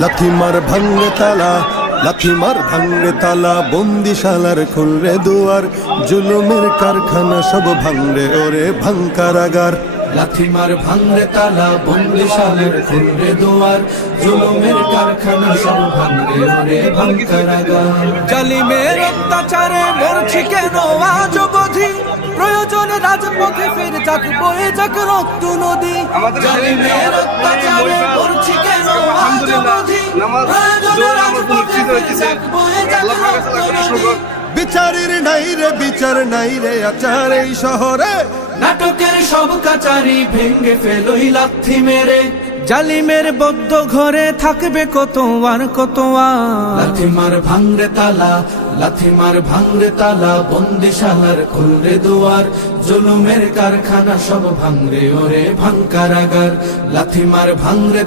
লাথি মার ভাঙে তালা, লাথি মার ভাঙে তালা, বন্দিশালার খুলরে দুয়ার, জুলুমের কারখানা সব ভাঙরে ওরে ভাঙকারাগার। লাথি মার ভাঙরে তালা, বন্দিশালার খুলরে দুয়ার, জুলুমের কারখানা সব ভাঙরে ওরে ভাঙকারাগার। জালিমের অত্যাচারে মরছি কেন আজ অবধি, প্রয়োজনে রাজপথে ফের যাক বয়ে যাক রক্ত নদী। জালিমের অত্যাচারে মরছি কেন আজ অবধি, প্রয়োজনে রাজপথে ফের যাক বয়ে যাক রক্ত নদী। বিচারের নাই রে বিচার নাই রে আচার এই শহরে, নাটকের সব কাচারি ভেঙ্গে ফেলোই লাথি মেরে। জালিমের বদ্ধ ঘরে থাকবে কত আর কত আর। লাথি মার ভাঙরে তালা, লাথি মার ভাঙরে তালা, বন্দিশালার খুলরে দুয়ার, জুলুমের কারখানা সব ভাঙরে ওরে ভাঙকারাগার। লাথি মার ভাঙরে